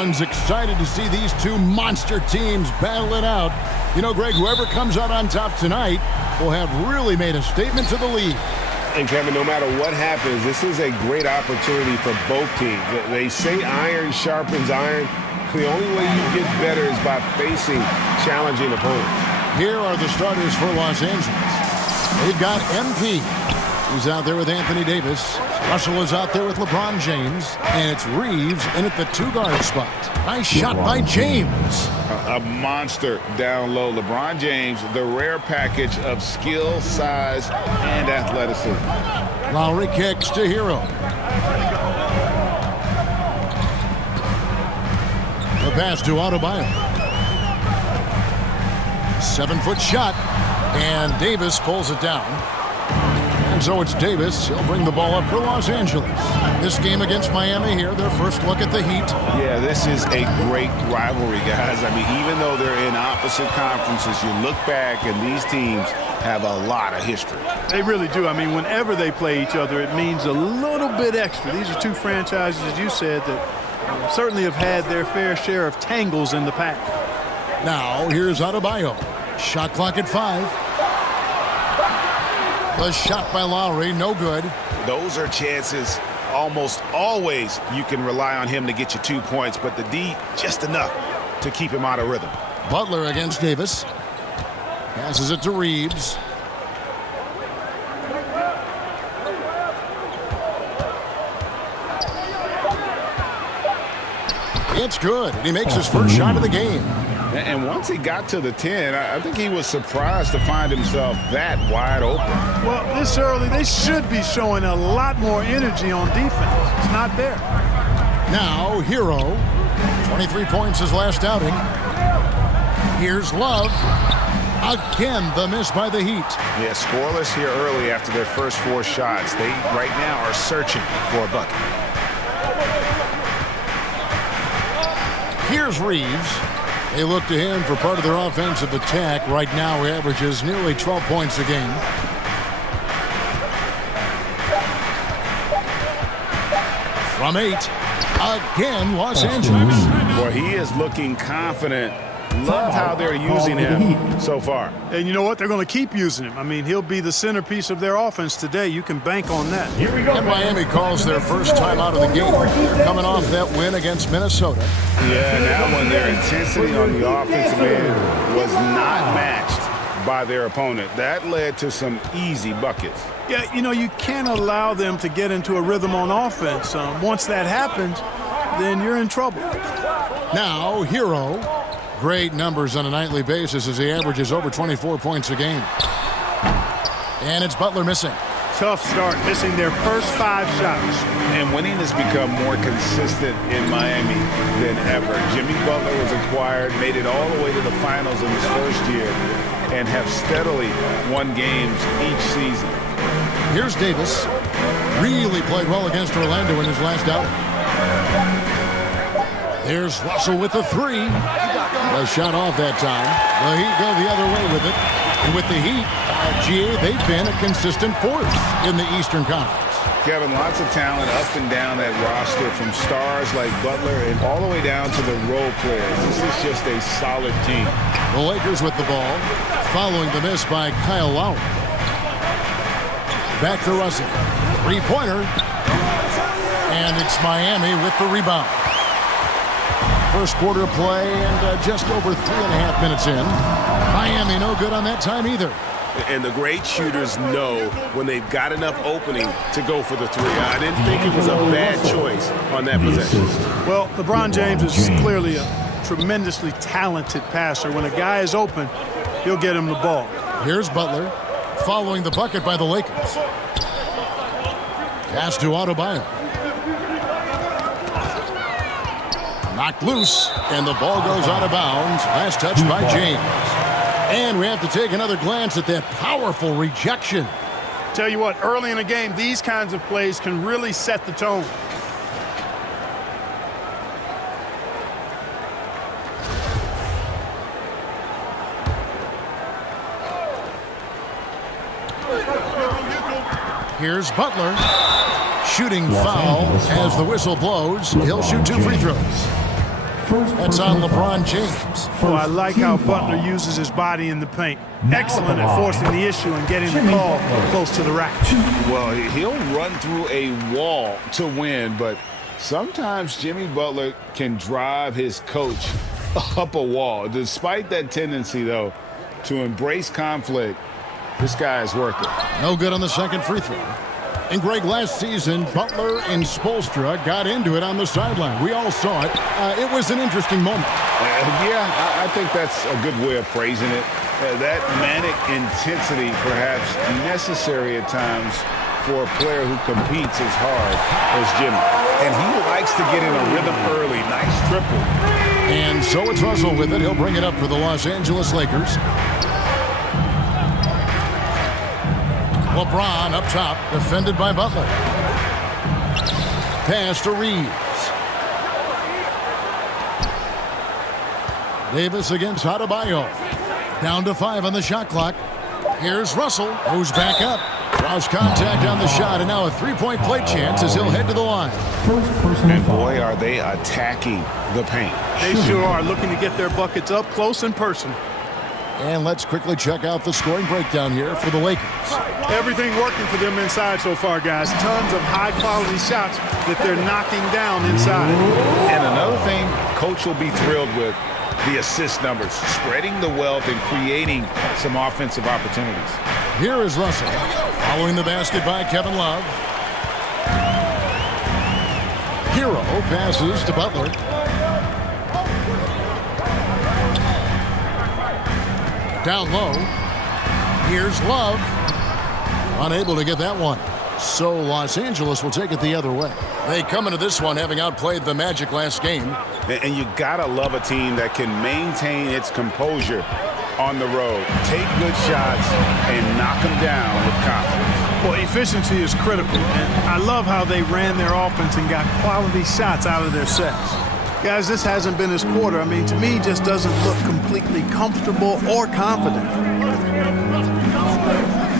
Everyone's excited to see these two monster teams battle it out. You know, Greg, whoever comes out on top tonight will have really made a statement to the league. And, Kevin, no matter what happens, this is a great opportunity for both teams. They say iron sharpens iron. The only way you get better is by facing challenging opponents. Here are the starters for Los Angeles. They've got MP. He's out there with Anthony Davis. Russell is out there with LeBron James. And it's Reeves in at the two-guard spot. Nice shot by James. A monster down low. LeBron James, the rare package of skill, size, and athleticism. Lowry kicks to Hero. The pass to Adebayo. 7-foot shot. And Davis pulls it down. And so it's Davis. He'll bring the ball up for Los Angeles. This game against Miami here, their first look at the Heat. Yeah, this is a great rivalry, guys. I mean, even though they're in opposite conferences, you look back and these teams have a lot of history. They really do. I mean, whenever they play each other, it means a little bit extra. These are two franchises, as you said, that certainly have had their fair share of tangles in the past. Now, here's Adebayo. Shot clock at 5. The shot by Lowry, no good. Those are chances almost always you can rely on him to get you 2 points, but the D just enough to keep him out of rhythm. Butler against Davis. Passes it to Reeves. It's good, and he makes his first shot of the game. And once he got to the 10, I think he was surprised to find himself that wide open. Well, this early, they should be showing a lot more energy on defense. It's not there. Now, Hero. 23 points his last outing. Here's Love. Again, the miss by the Heat. Yeah, scoreless here early after their first 4 shots. They, right now, are searching for a bucket. Here's Reeves. They look to him for part of their offensive attack. Right now, he averages nearly 12 points a game. From 8, again, Los Angeles. Boy, he is looking confident. Love how they're using him so far. And you know what? They're going to keep using him. I mean, he'll be the centerpiece of their offense today. You can bank on that. Here we go. And Miami calls their first time out of the game. They're coming off that win against Minnesota. Yeah, now when their intensity on the offensive end was not matched by their opponent, that led to some easy buckets. Yeah, you know, you can't allow them to get into a rhythm on offense. Once that happens, then you're in trouble. Now, Hero. Great numbers on a nightly basis as he averages over 24 points a game. And it's Butler missing. Tough start, missing their first 5 shots. And winning has become more consistent in Miami than ever. Jimmy Butler was acquired, made it all the way to the finals in his first year, and have steadily won games each season. Here's Davis. Really played well against Orlando in his last outing. Here's Russell with the 3. A shot off that time. The Heat go the other way with it. And with the Heat, GA, they've been a consistent force in the Eastern Conference. Kevin, lots of talent up and down that roster, from stars like Butler and all the way down to the role players. This is just a solid team. The Lakers with the ball, following the miss by Kyle Lowry. Back to Russell. 3-pointer. And it's Miami with the rebound. First quarter of play and just over 3.5 minutes in. Miami no good on that time either. And the great shooters know when they've got enough opening to go for the 3. I didn't think it was a bad choice on that possession. Well, LeBron James is clearly a tremendously talented passer. When a guy is open, he'll get him the ball. Here's Butler, following the bucket by the Lakers. Pass to Adebayo. Knocked loose, and the ball goes out of bounds. Last touch by James. And we have to take another glance at that powerful rejection. Tell you what, early in a game, these kinds of plays can really set the tone. Here's Butler. Shooting foul as the whistle blows. He'll shoot 2 free throws. That's on LeBron James. Oh, I like how Butler uses his body in the paint. Excellent at forcing the issue and getting the call close to the rack. Well, he'll run through a wall to win, but sometimes Jimmy Butler can drive his coach up a wall. Despite that tendency, though, to embrace conflict, this guy is worth it. No good on the second free throw. And Greg, last season, Butler and Spoelstra got into it on the sideline. We all saw it. It was an interesting moment. Yeah, I think that's a good way of phrasing it. That manic intensity, perhaps necessary at times for a player who competes as hard as Jimmy. And he likes to get in a rhythm early. Nice triple. And so it's Russell with it. He'll bring it up for the Los Angeles Lakers. LeBron up top, defended by Butler. Pass to Reeves. Davis against Adebayo. Down to 5 on the shot clock. Here's Russell, who's back up. Draws contact on the shot, and now a three-point play chance as he'll head to the line. And boy, are they attacking the paint. They sure are, looking to get their buckets up close and personal. And let's quickly check out the scoring breakdown here for the Lakers. Everything working for them inside so far, guys. Tons of high-quality shots that they're knocking down inside. And another thing Coach will be thrilled with, the assist numbers, spreading the wealth and creating some offensive opportunities. Here is Russell, following the basket by Kevin Love. Hero passes to Butler. Down low. Here's Love. Unable to get that one. So Los Angeles will take it the other way. They come into this one having outplayed the Magic last game. And you gotta love a team that can maintain its composure on the road. Take good shots and knock them down with confidence. Well, efficiency is critical. And I love how they ran their offense and got quality shots out of their sets. Guys, this hasn't been his quarter. I mean, to me, just doesn't look completely comfortable or confident.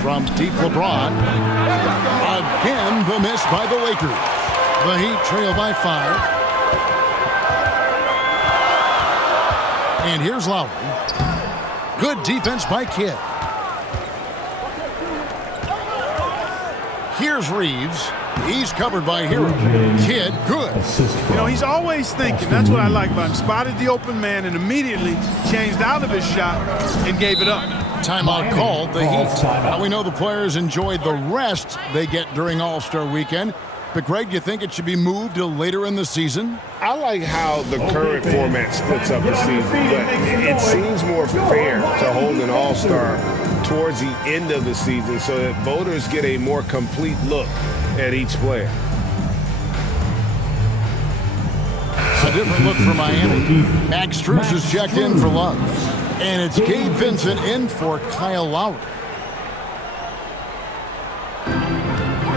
From deep LeBron. Again, the miss by the Lakers. The Heat trail by 5. And here's Lowry. Good defense by Kidd. Here's Reeves. He's covered by Hero. Kidd, good. You know, he's always thinking. That's what I like about him. Spotted the open man and immediately changed out of his shot and gave it up. Timeout called, the Heat. Now we know the players enjoyed the rest they get during All-Star Weekend. But, Greg, you think it should be moved to later in the season? I like how the current format splits up the season, but it seems more fair to hold an All-Star towards the end of the season so that voters get a more complete look at each player. A different look for Miami. Max Strus is checked in for Love. And it's Gabe Vincent in for Kyle Lowry.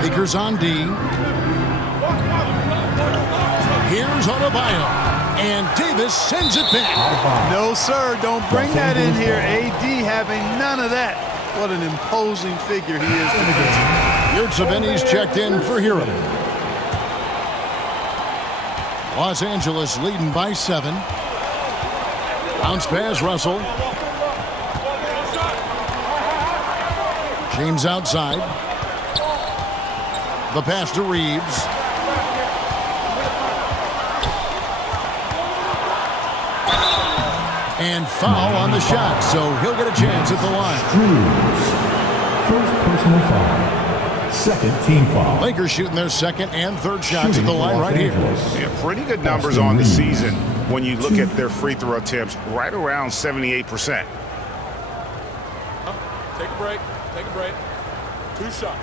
Lakers on D. Here's Adebayo. And Davis sends it back. No, sir. Don't bring that in here. AD having none of that. What an imposing figure he is defensively. Yurtseveni's checked in for Hero. Los Angeles leading by 7. Bounce pass, Russell. James outside. The pass to Reeves. And foul on the shot, so he'll get a chance at the line. First personal foul. Second team foul. Lakers shooting their second and third shots at the line right here. Yeah, pretty good numbers on the season when you look at their free throw attempts, right around 78%. Take a break. Take a break. 2 shots.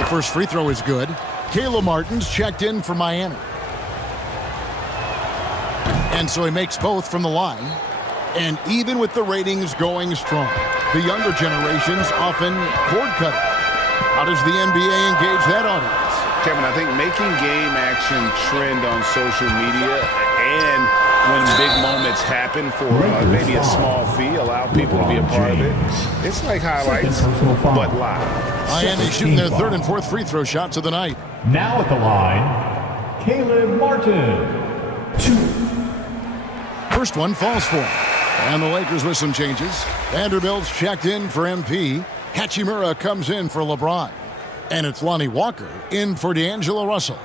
The first free throw is good. Caleb Martin's checked in for Miami. And so he makes both from the line. And even with the ratings going strong, the younger generations often cord cut. How does the NBA engage that audience? Kevin, I think making game action trend on social media and when big moments happen for maybe a small fee, allow people to be a part of it. It's like highlights, but live. Miami shooting their third and fourth free throw shots of the night. Now at the line, Caleb Martin. 2. First one falls for him. And the Lakers with some changes. Vanderbilt's checked in for MP. Hachimura comes in for LeBron. And it's Lonnie Walker in for D'Angelo Russell.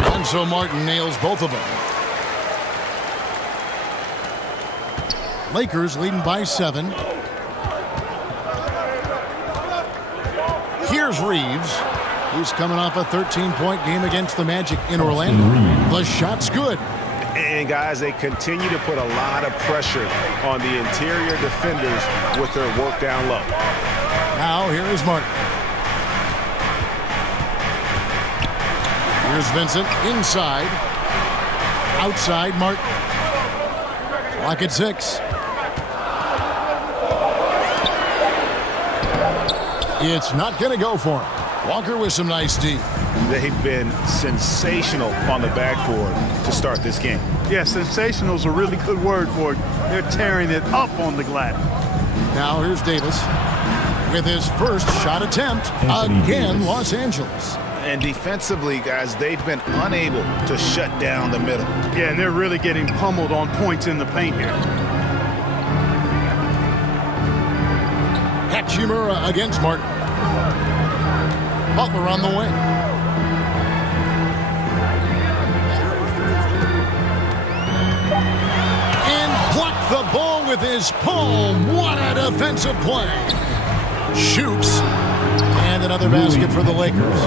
And so Martin nails both of them. Lakers leading by 7. Here's Reeves. He's coming off a 13-point game against the Magic in Orlando. The shot's good. And, guys, they continue to put a lot of pressure on the interior defenders with their work down low. Now, here is Martin. Here's Vincent inside. Outside, Martin. Clock at 6. It's not going to go for him. Walker with some nice D. They've been sensational on the backboard to start this game. Yeah, sensational is a really good word for it. They're tearing it up on the glass. Now here's Davis with his first shot attempt again, Los Angeles. And defensively, guys, they've been unable to shut down the middle. Yeah, and they're really getting pummeled on points in the paint here. Hachimura against Martin. Butler on the wing. And blocked the ball with his palm. What a defensive play. Shoots. And another basket for the Lakers.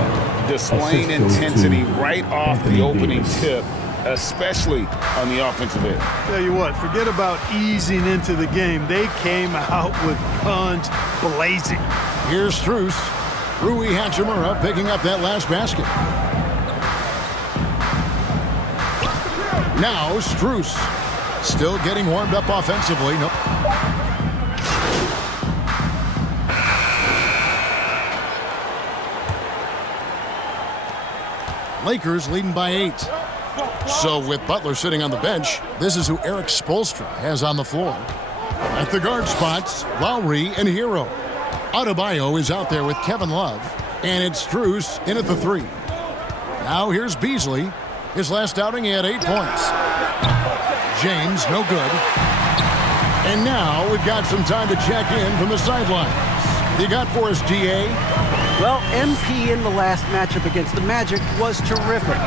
Displaying intensity right off the opening tip, especially on the offensive end. Tell you what, forget about easing into the game. They came out with guns blazing. Here's Strus. Rui Hachimura picking up that last basket. Now Strus still getting warmed up offensively. Nope. Lakers leading by 8. So with Butler sitting on the bench, this is who Eric Spoelstra has on the floor. At the guard spots, Lowry and Hero. Adebayo is out there with Kevin Love, and it's Strus in at the 3. Now here's Beasley. His last outing, he had 8 points. James, no good. And now we've got some time to check in from the sidelines. You got for us, DA? Well, MP in the last matchup against the Magic was terrific.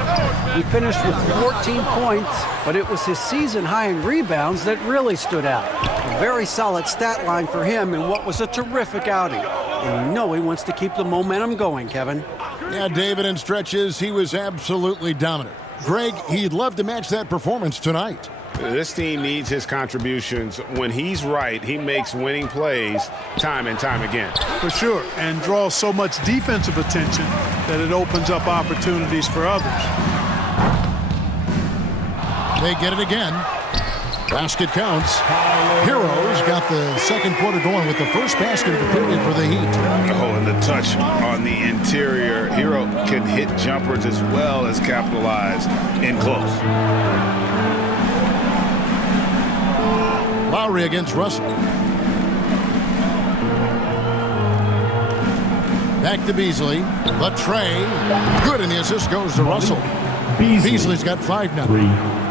He finished with 14 points, but it was his season high in rebounds that really stood out. A very solid stat line for him in what was a terrific outing. And you know he wants to keep the momentum going, Kevin. Yeah, David, in stretches, he was absolutely dominant. Greg, he'd love to match that performance tonight. This team needs his contributions. When he's right, he makes winning plays time and time again. For sure, and draws so much defensive attention that it opens up opportunities for others. They get it again. Basket counts. Heroes got the second quarter going with the first basket of the period for the Heat. Oh, and the touch on the interior. Hero can hit jumpers as well as capitalize in close. Lowry against Russell. Back to Beasley. The tray. Good, and the assist goes to Russell. Beasley's got 5 now.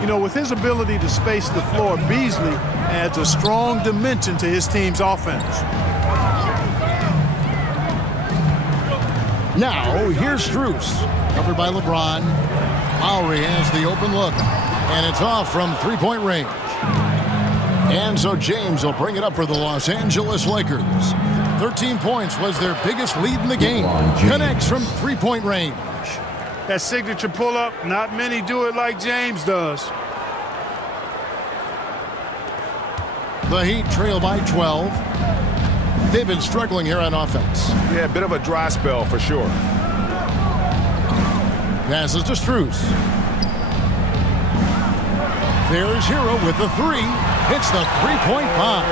You know, with his ability to space the floor, Beasley adds a strong dimension to his team's offense. Now, here's Strus. Covered by LeBron. Lowry has the open look. And it's off from three-point range. And so James will bring it up for the Los Angeles Lakers. 13 points was their biggest lead in the game. Connects from three-point range. That signature pull-up, not many do it like James does. The Heat trail by 12. They've been struggling here on offense. Yeah, a bit of a dry spell for sure. Passes to Strus. There's Hero with the three. Hits the three-point bomb.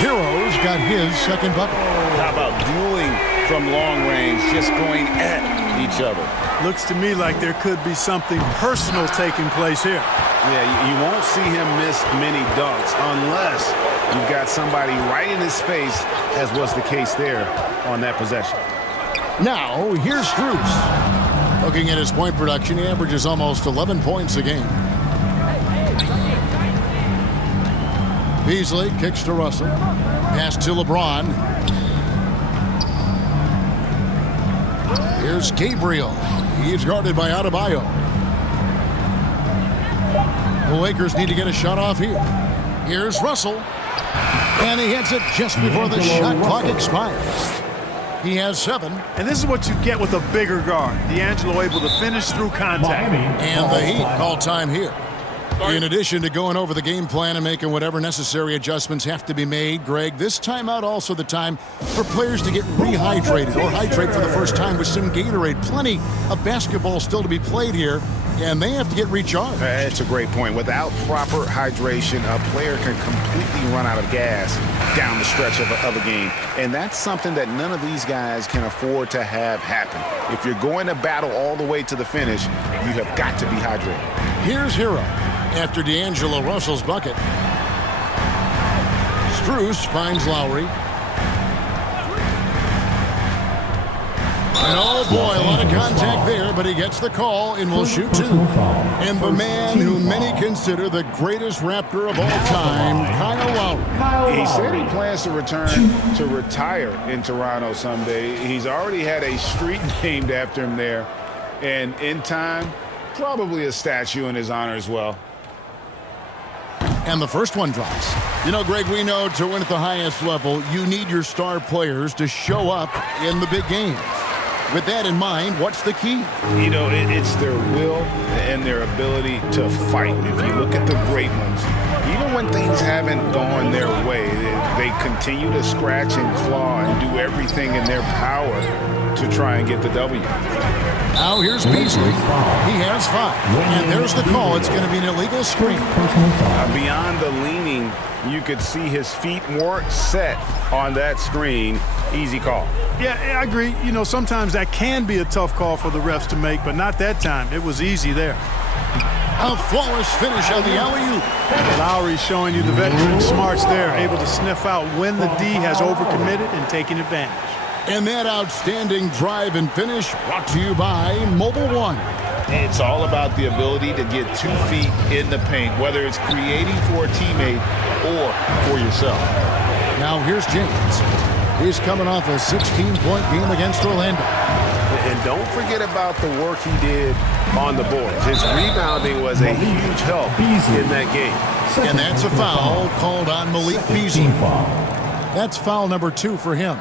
Hero's got his second bucket. How about dueling from long range, just going at each other? Looks to me like there could be something personal taking place here. Yeah, you won't see him miss many dunks unless you've got somebody right in his face, as was the case there on that possession. Now, here's Strus. Looking at his point production, he averages almost 11 points a game. Beasley kicks to Russell. Pass to LeBron. Here's Gabriel. He's guarded by Adebayo. The Lakers need to get a shot off here. Here's Russell. And he hits it just before the shot clock expires. He has 7. And this is what you get with a bigger guard. D'Angelo able to finish through contact. And the Heat call time here. In addition to going over the game plan and making whatever necessary adjustments have to be made, Greg, this timeout also the time for players to get rehydrated or hydrate for the first time with some Gatorade. Plenty of basketball still to be played here, and they have to get recharged. That's a great point. Without proper hydration, a player can completely run out of gas down the stretch of a game. And that's something that none of these guys can afford to have happen. If you're going to battle all the way to the finish, you have got to be hydrated. Here's Hero. After D'Angelo Russell's bucket. Strus finds Lowry. And oh boy, a lot of contact there, but he gets the call and will shoot 2. And the man who many consider the greatest Raptor of all time, Kyle Lowry. He said he plans to return to retire in Toronto someday. He's already had a street named after him there. And in time, probably a statue in his honor as well. And the first one drops. You know, Greg, we know to win at the highest level, you need your star players to show up in the big games. With that in mind, what's the key? You know, it's their will and their ability to fight. If you look at the great ones, even when things haven't gone their way, they continue to scratch and claw and do everything in their power to try and get the W. Now here's Beasley. He has 5. And there's the call. It's going to be an illegal screen. Beyond the leaning, you could see his feet weren't set on that screen. Easy call. Yeah, I agree. You know, sometimes that can be a tough call for the refs to make, but not that time. It was easy there. A flawless finish on the alley-oop. Lowry showing you the veteran smarts there, able to sniff out when the D has overcommitted and taking advantage. And that outstanding drive and finish brought to you by Mobile One. It's all about the ability to get 2 feet in the paint, whether it's creating for a teammate or for yourself. Now here's James. He's coming off a 16-point game against Orlando. And don't forget about the work he did on the boards. His rebounding was a huge help in that game. And that's a foul called on Malik Beasley. That's foul number 2 for him.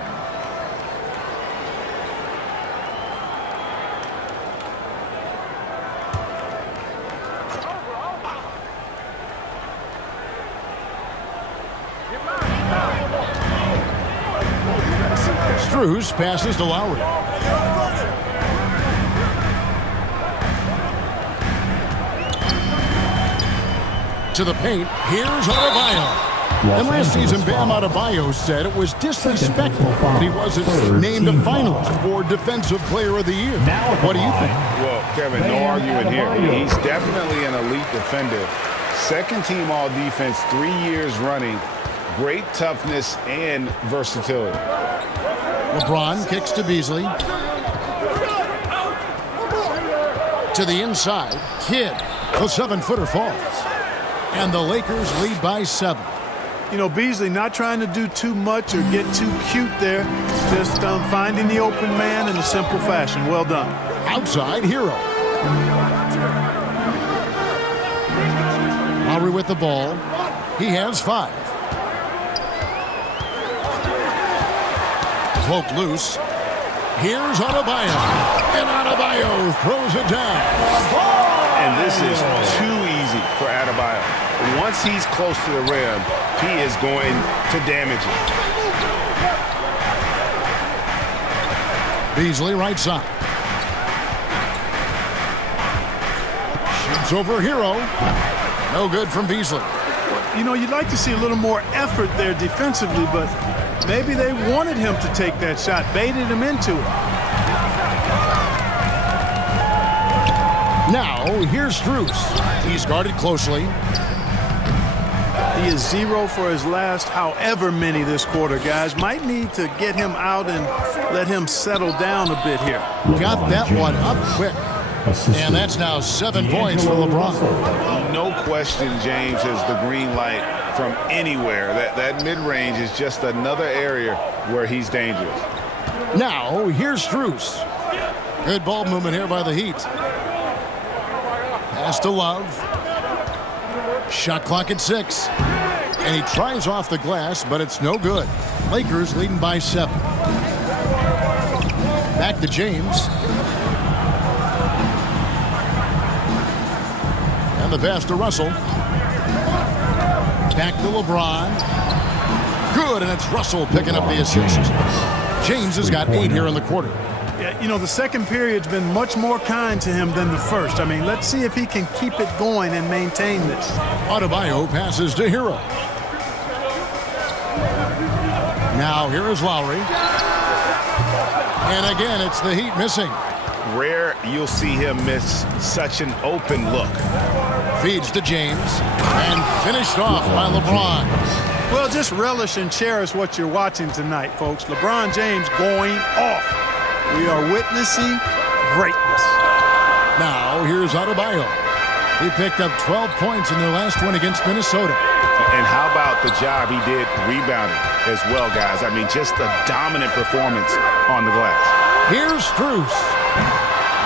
Strus passes to Lowry. To the paint. Here's Adebayo. And last season, Bam Adebayo said it was disrespectful that he wasn't named a finalist for Defensive Player of the Year. What do you think? Well, Kevin, no arguing here. He's definitely an elite defender. Second team all defense 3 years running. Great toughness and versatility. LeBron kicks to Beasley. To the inside. Kidd. The 7-footer falls. And the Lakers lead by 7. You know, Beasley not trying to do too much or get too cute there. Just finding the open man in a simple fashion. Well done. Outside, Hero. Lowry with the ball. He has 5. Cloak loose. Here's Adebayo. And Adebayo throws it down. And this is too easy for Adebayo. Once he's close to the rim, he is going to damage it. Beasley right side. Shoots over Hero. No good from Beasley. You know, you'd like to see a little more effort there defensively, but maybe they wanted him to take that shot, baited him into it. Now, here's Strus. He's guarded closely. He is 0 for his last however many this quarter, guys. Might need to get him out and let him settle down a bit here. Got that one up quick. And that's now 7 points for LeBron. No question, James has the green light from anywhere. That mid-range is just another area where he's dangerous. Now, here's Strus. Good ball movement here by the Heat. Pass to Love. Shot clock at 6. And he tries off the glass, but it's no good. Lakers leading by 7. Back to James. And the pass to Russell. Back to LeBron. Good, and it's Russell picking up the assist. James has got 8 here in the quarter. Yeah, you know, the second period's been much more kind to him than the first. I mean, let's see if he can keep it going and maintain this. Adebayo passes to Hero. Now here is Lowry. And again, it's the Heat missing. Rare you'll see him miss such an open look. Feeds to James. And finished off by LeBron. Well, just relish and cherish what you're watching tonight, folks. LeBron James going off. We are witnessing greatness. Now here's Adebayo. He picked up 12 points in their last win against Minnesota. And how about the job he did rebounding as well, guys? I mean, just a dominant performance on the glass. Here's Strus.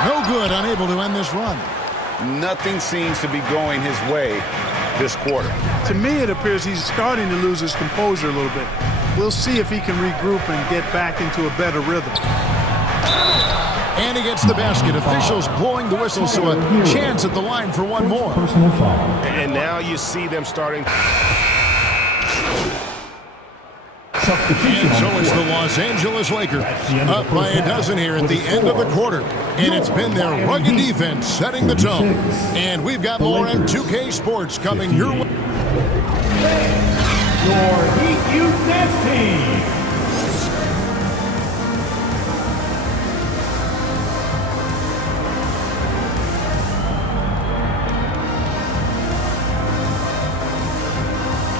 No good, unable to end this run. Nothing seems to be going his way this quarter. To me, it appears he's starting to lose his composure a little bit. We'll see if he can regroup and get back into a better rhythm. And he gets the basket. Officials blowing the whistle, so a chance at the line for one more. Personal foul. And now you see them starting. Substitution. And so it's the Los Angeles Lakers up by a dozen here at the end of the quarter. And it's been their rugged defense setting the tone. And we've got more M2K Sports coming your way. Your Heat Youth Dance Team.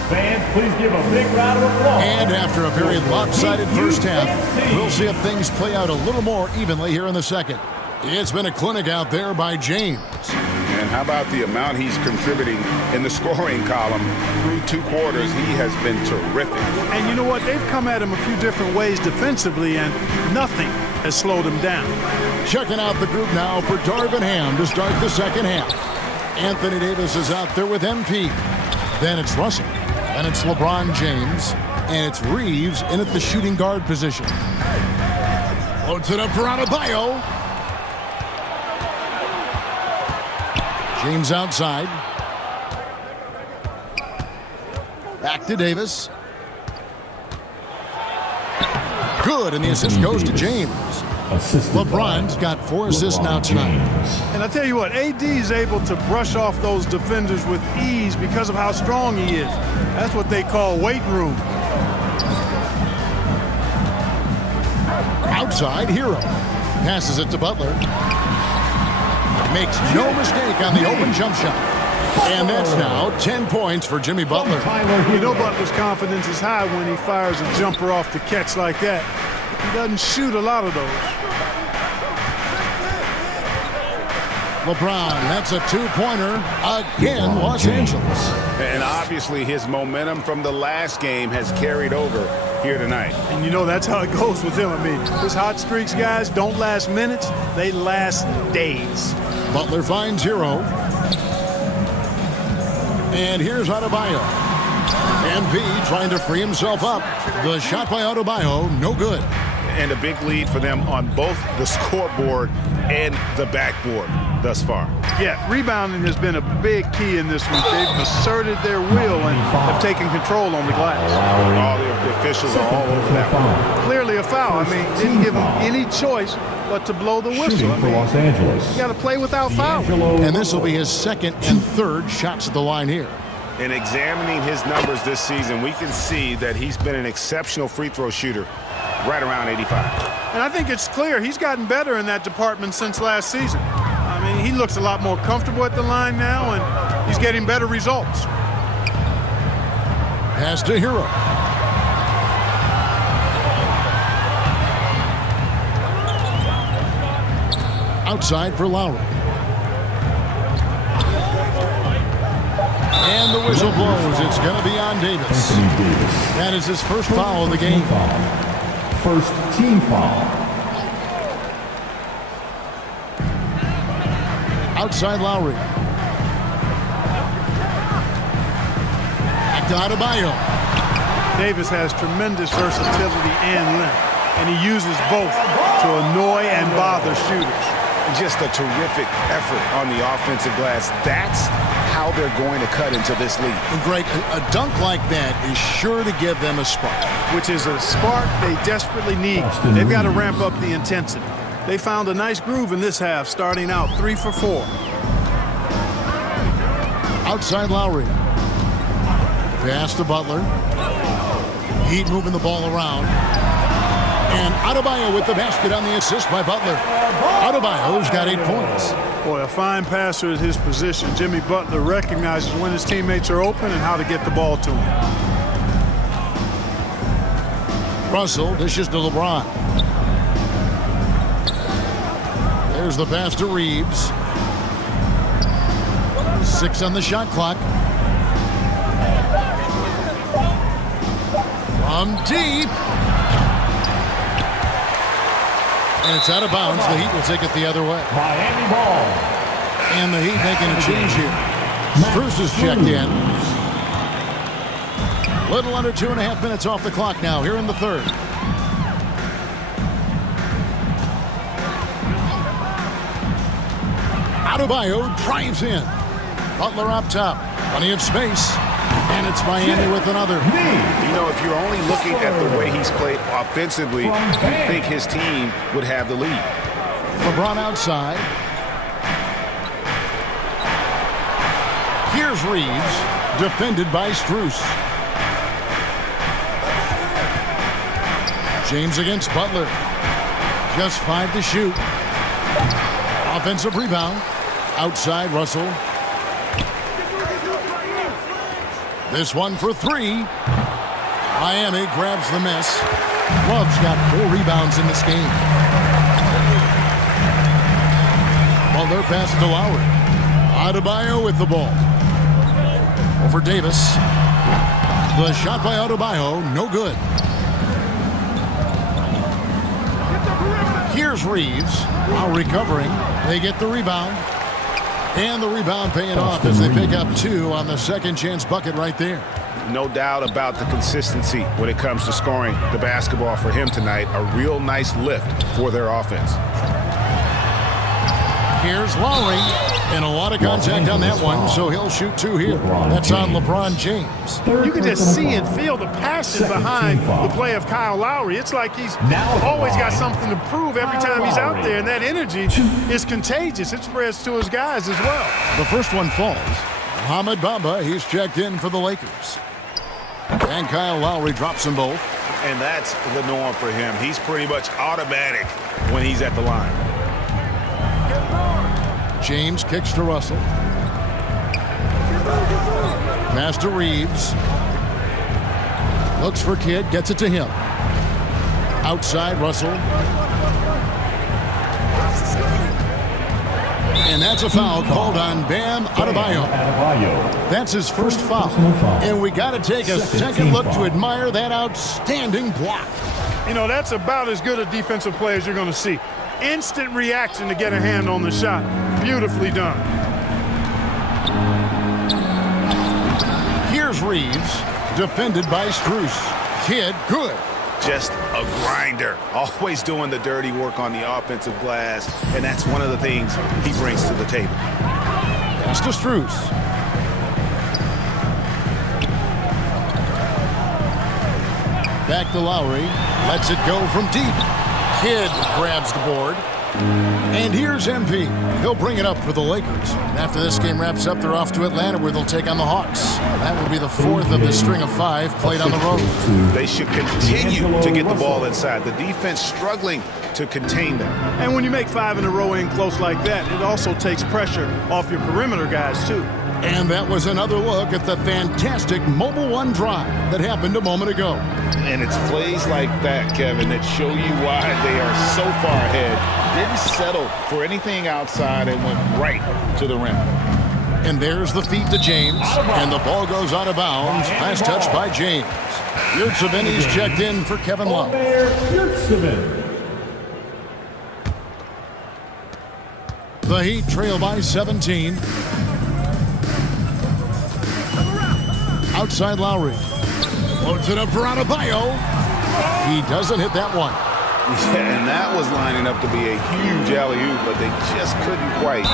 Fans, please give a big round of applause. And after a very lopsided first half, we'll see if things play out a little more evenly here in the second. It's been a clinic out there by James. And how about the amount he's contributing in the scoring column through 2 quarters? He has been terrific. And you know what? They've come at him a few different ways defensively, and nothing has slowed him down. Checking out the group now for Darvin Ham to start the second half. Anthony Davis is out there with MP. Then it's Russell. And it's LeBron James. And it's Reeves in at the shooting guard position. Floats it up for Adebayo. James outside. Back to Davis. Good, and the assist goes to James. LeBron's got 4 assists now tonight. And I tell you what, AD is able to brush off those defenders with ease because of how strong he is. That's what they call weight room. Outside, Hero. Passes it to Butler. Makes no mistake on the open jump shot. And that's now 10 points for Jimmy Butler. You know Butler's confidence is high when he fires a jumper off the catch like that. He doesn't shoot a lot of those. LeBron, that's a 2-pointer again, Los Angeles. And obviously his momentum from the last game has carried over here tonight. And you know that's how it goes with him. I mean, his hot streaks, guys, don't last minutes. They last days. Butler finds Hero. And here's Adebayo. MP trying to free himself up. The shot by Adebayo, no good. And a big lead for them on both the scoreboard and the backboard. thus far. Yeah, rebounding has been a big key in this one. They've asserted their will and have taken control on the glass. All the officials are all over that one. Clearly a foul. I mean, didn't give them any choice but to blow the whistle. I mean, Los Angeles. you got to play without foul. And this will be his second and third shots at the line here. In examining his numbers this season, we can see that he's been an exceptional free throw shooter, right around 85. And I think it's clear he's gotten better in that department since last season. I mean, he looks a lot more comfortable at the line now, and he's getting better results. Pass to Hero. Outside for Lowry. And the whistle blows. It's going to be on Davis. That is his first foul of the game. First team foul. Outside Lowry. Back to Adebayo. Davis has tremendous versatility and length, and he uses both to annoy and bother shooters. Just a terrific effort on the offensive glass. That's how they're going to cut into this lead. And Greg, a dunk like that is sure to give them a spark. Which is a spark they desperately need. They've got to ramp up the intensity. They found a nice groove in this half, starting out 3 for 4. Outside Lowry. Pass to Butler. Heat moving the ball around. And Adebayo with the basket on the assist by Butler. Adebayo's got 8 points. Boy, a fine passer at his position. Jimmy Butler recognizes when his teammates are open and how to get the ball to him. Russell dishes to LeBron. There's the pass to Reeves. 6 on the shot clock. From deep. And it's out of bounds. The Heat will take it the other way. Miami ball. And the Heat making a change here. Strus is checked in. Little under 2.5 minutes off the clock now here in the third. Adebayo drives in. Butler up top. Plenty of space. And it's Miami with another. You know, if you're only looking at the way he's played offensively, you'd think his team would have the lead. LeBron outside. Here's Reeves, defended by Strus. James against Butler. Just 5 to shoot. Offensive rebound. Outside Russell. This one for 3. Miami grabs the miss. Love's got 4 rebounds in this game. Butler pass to Lowry. Adebayo with the ball. Over Davis. The shot by Adebayo, no good. Here's Reeves. While recovering, they get the rebound. And the rebound paying off as they pick up 2 on the second chance bucket right there. No doubt about the consistency when it comes to scoring the basketball for him tonight. A real nice lift for their offense. Here's Lowry. And a lot of contact on that one, so he'll shoot 2 here. That's on LeBron James. You can just see and feel the passion behind the play of Kyle Lowry. It's like he's always got something to prove every time he's out there, and that energy is contagious. It spreads to his guys as well. The first one falls. Mohamed Bamba, he's checked in for the Lakers. And Kyle Lowry drops them both. And that's the norm for him. He's pretty much automatic when he's at the line. James kicks to Russell. Pass to Reeves. Looks for Kidd, gets it to him. Outside Russell. And that's a foul called on Bam Adebayo. That's his first foul. And we got to take a second look to admire that outstanding block. You know, that's about as good a defensive play as you're going to see. Instant reaction to get a hand on the shot. Beautifully done. Here's Reeves, defended by Strus. Kidd, good. just a grinder, always doing the dirty work on the offensive glass, and that's one of the things he brings to the table. Pass to Strus. Back to Lowry. Lets it go from deep. Kidd grabs the board. And here's MP. He'll bring it up for the Lakers. And after this game wraps up, they're off to Atlanta where they'll take on the Hawks. That will be the fourth of the string of 5 played on the road. They should continue to get the ball inside. The defense struggling to contain them. And when you make 5 in a row in close like that, it also takes pressure off your perimeter guys, too. And that was another look at the fantastic Mobile One drive that happened a moment ago. And it's plays like that, Kevin, that show you why they are so far ahead. Didn't settle for anything outside and went right to the rim. And there's the feed to James. And the ball goes out of bounds. Last touch by James. Yurtseven's checked in for Kevin Love. The Heat trail by 17. Outside Lowry. Loads it up for Adebayo. He doesn't hit that one. Yeah, and that was lining up to be a huge alley-oop, but they just couldn't quite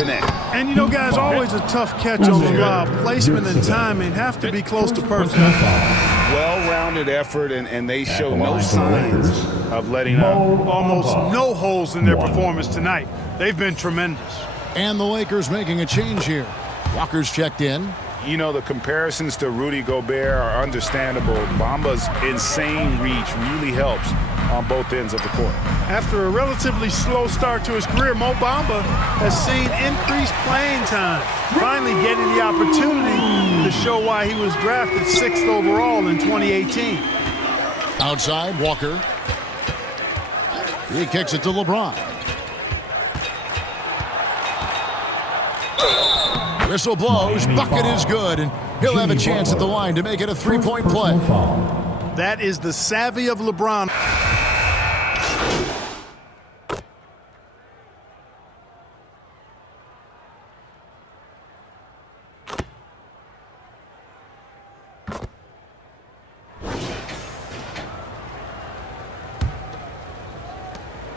connect. And, you know, guys, always a tough catch on the lob. Placement and timing have to be close to perfect. Well-rounded effort, and they show no signs of letting up. Almost no holes in their performance tonight. They've been tremendous. And the Lakers making a change here. Walker's checked in. You know, the comparisons to Rudy Gobert are understandable. Bamba's insane reach really helps on both ends of the court. After a relatively slow start to his career, Mo Bamba has seen increased playing time, finally getting the opportunity to show why he was drafted 6th overall in 2018. Outside, Walker. He kicks it to LeBron. Whistle blows, bucket is good, and he'll have a chance at the line to make it a 3-point play. That is the savvy of LeBron.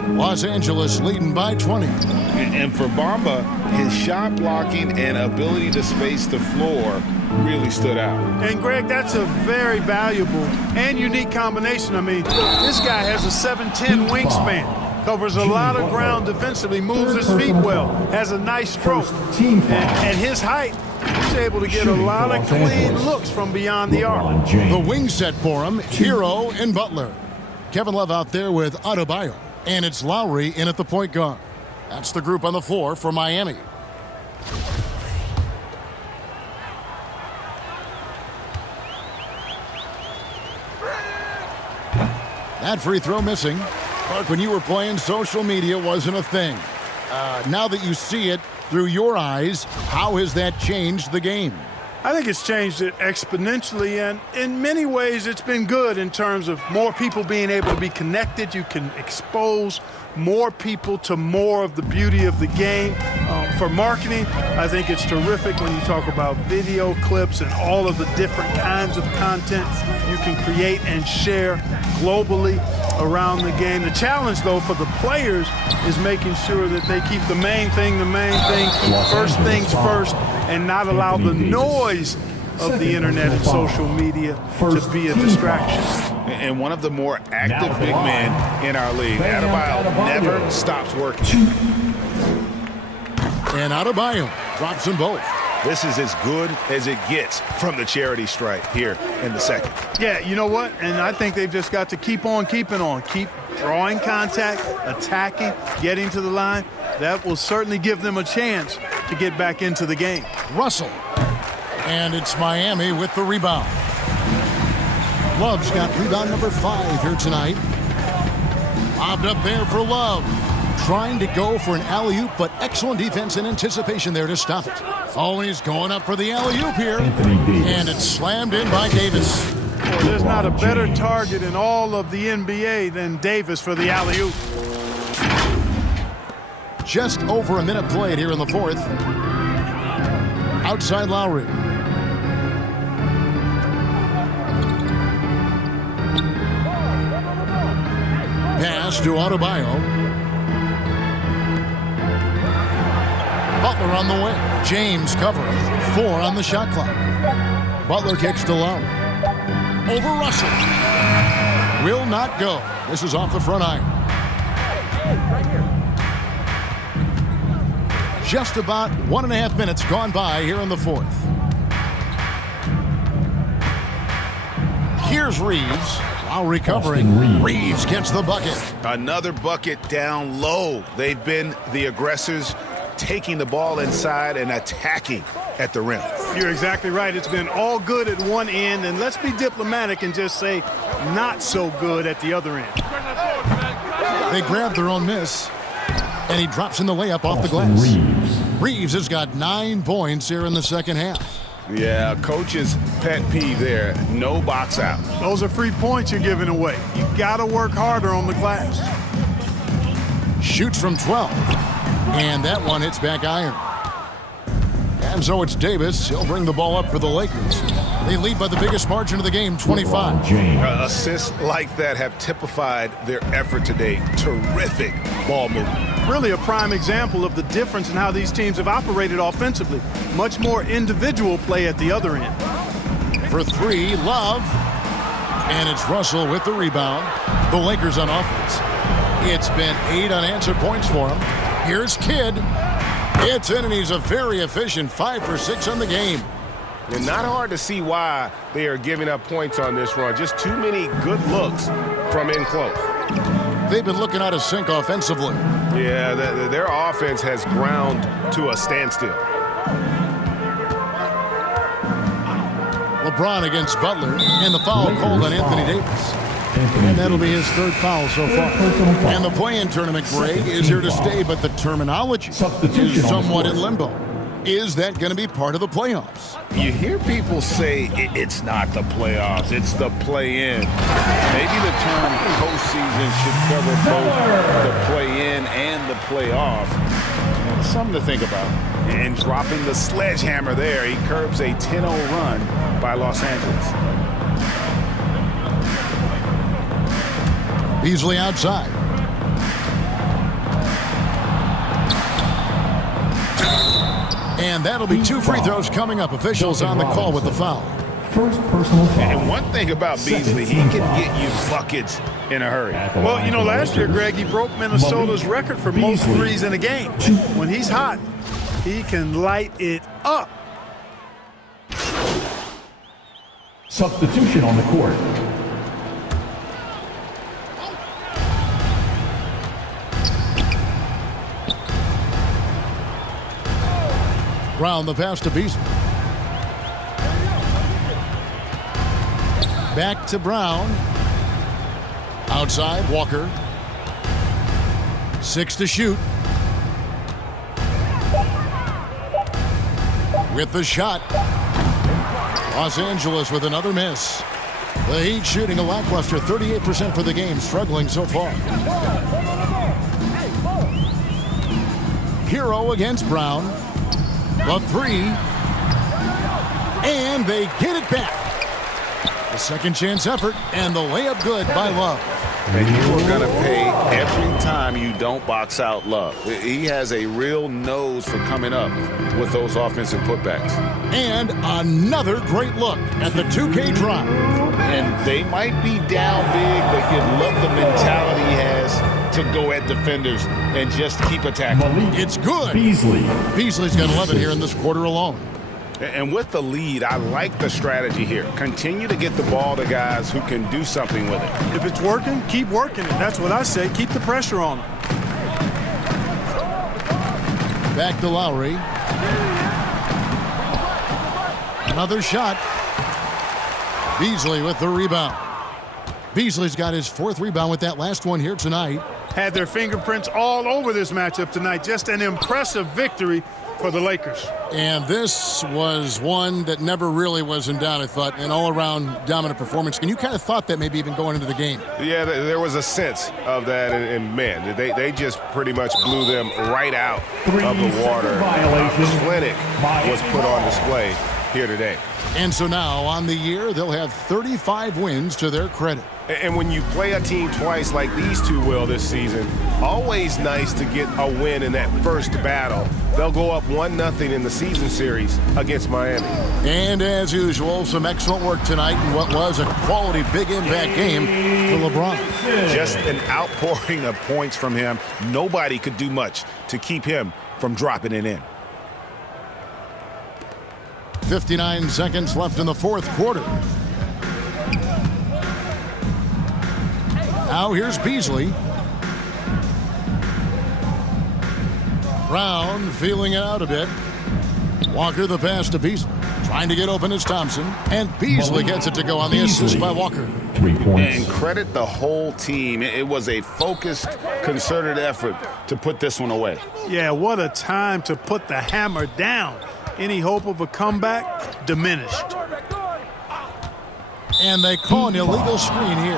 Los Angeles leading by 20. And for Bamba, his shot blocking and ability to space the floor really stood out. And, Greg, that's a very valuable and unique combination. I mean, this guy has a 7'10" wingspan, covers a lot of ground defensively, moves his feet well, has a nice stroke. And his height, he's able to get a lot of clean looks from beyond the arc. The wing set for him, Hero and Butler. Kevin Love out there with Adebayo. And it's Lowry in at the point guard. That's the group on the floor for Miami. That free throw missing. Mark, when you were playing, social media wasn't a thing. Now that you see it through your eyes, how has that changed the game? I think it's changed it exponentially, and in many ways it's been good in terms of more people being able to be connected. You can expose more people to more of the beauty of the game. For marketing, I think it's terrific when you talk about video clips and all of the different kinds of content you can create and share globally around the game. The challenge, though, for the players is making sure that they keep the main thing, keep first things first, and not allow the noise of the internet and social media to be a distraction. And one of the more active big men in our league, Adebayo, never stops working. And Adebayo drops them both. This is as good as it gets from the charity stripe here in the second. Yeah, you know what? And I think they've just got to keep on keeping on. Keep drawing contact, attacking, getting to the line. That will certainly give them a chance to get back into the game. Russell. And it's Miami with the rebound. Love's got rebound number 5 here tonight. Lobbed up there for Love. Trying to go for an alley-oop, but excellent defense and anticipation there to stop it. Oh, and he's going up for the alley-oop here. And it's slammed in by Davis. Boy, there's not a better target in all of the NBA than Davis for the alley-oop. Just over a minute played here in the fourth. Outside Lowry. pass to Adebayo. Butler on the wing. James covering. 4 on the shot clock. Butler kicks to Lowry. Over Russell. Will not go. This is off the front iron. Just about 1.5 minutes gone by here in the fourth. Here's Reeves. While recovering, Reeves gets the bucket. Another bucket down low. They've been the aggressors, taking the ball inside and attacking at the rim. You're exactly right. It's been all good at one end, and let's be diplomatic and just say not so good at the other end. They grab their own miss, and he drops in the layup off the glass. Reeves has got 9 points here in the second half. Yeah, coach's pet peeve there. No box out. Those are free points you're giving away. You got to work harder on the glass. Shoots from 12. And that one hits back iron. And so it's Davis. He'll bring the ball up for the Lakers. They lead by the biggest margin of the game, 25. Assists like that have typified their effort today. Terrific ball movement. Really a prime example of the difference in how these teams have operated offensively. Much more individual play at the other end. For 3, Love. And it's Russell with the rebound. The Lakers on offense. It's been 8 unanswered points for him. Here's Kidd. It's in, and he's a very efficient 5 for 6 on the game. And not hard to see why they are giving up points on this run. Just too many good looks from in close. They've been looking out of sync offensively. Yeah, their offense has ground to a standstill. LeBron against Butler, and the foul called on Anthony Davis. And that'll be his 3rd foul so far. And the play-in tournament, Greg, is here to stay, but the terminology is somewhat in limbo. Is that going to be part of the playoffs? You hear people say it's not the playoffs, it's the play-in. Maybe the term postseason should cover both the play-in and the playoff. Something to think about. And dropping the sledgehammer there, he curbs a 10-0 run by Los Angeles. Beasley outside. And that'll be 2 free throws coming up. Officials on the call with the foul. First personal foul. And one thing about Beasley, he can get you buckets in a hurry. Well, you know, last year, Greg, he broke Minnesota's record for most threes in a game. When he's hot, he can light it up. Substitution on the court. Brown the pass to Beasley. Back to Brown. Outside, Walker. 6 to shoot. With the shot. Los Angeles with another miss. The Heat shooting a lackluster 38% for the game, struggling so far. Hero against Brown. The 3. And they get it back. A second chance effort, and the layup good by Love. And you are going to pay every time you don't box out Love. He has a real nose for coming up with those offensive putbacks. And another great look at the 2K drive. And they might be down big, but you love the mentality he has to go at defenders and just keep attacking. It's good. Beasley's got 11 here in this quarter alone. And with the lead, I like the strategy here. Continue to get the ball to guys who can do something with it. If it's working, keep working it. That's what I say. Keep the pressure on them. Back to Lowry. Another shot. Beasley with the rebound. Beasley's got his 4th rebound with that last one here tonight. Had their fingerprints all over this matchup tonight. Just an impressive victory for the Lakers. And this was one that never really was in doubt, I thought, an all-around dominant performance. And you kind of thought that maybe even going into the game. Yeah, there was a sense of that, and man, they just pretty much blew them right out of the water. Clinic was put on display here today. And so now on the year, they'll have 35 wins to their credit. And when you play a team twice like these two will this season, always nice to get a win in that first battle. They'll go up 1-0 in the season series against Miami. And as usual, some excellent work tonight in what was a quality big impact game for LeBron. Just an outpouring of points from him. Nobody could do much to keep him from dropping it in. 59 seconds left in the fourth quarter. Now here's Beasley. Brown feeling it out a bit. Walker the pass to Beasley. Trying to get open is Thompson. And Beasley gets it to go on the assist by Walker. 3 points. And credit the whole team. It was a focused, concerted effort to put this one away. Yeah, what a time to put the hammer down. Any hope of a comeback diminished. And they call an illegal screen here.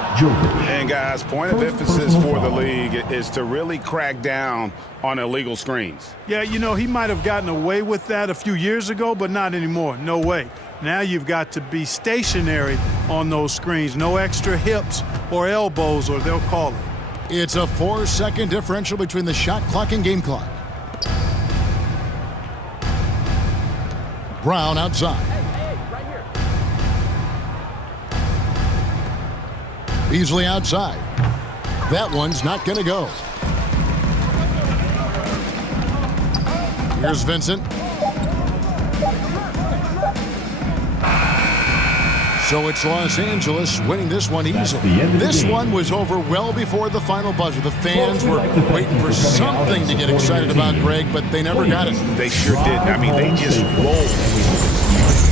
And guys, point of emphasis for the league is to really crack down on illegal screens. Yeah, you know, he might have gotten away with that a few years ago, but not anymore. No way. Now you've got to be stationary on those screens. No extra hips or elbows, or they'll call it. It's a 4-second differential between the shot clock and game clock. Brown outside. Beasley outside. That one's not going to go. Here's Vincent. So it's Los Angeles winning this one easily. This one was over well before the final buzzer. The fans were waiting for something to get excited about, Greg, but they never got it. They sure did. I mean, they just rolled.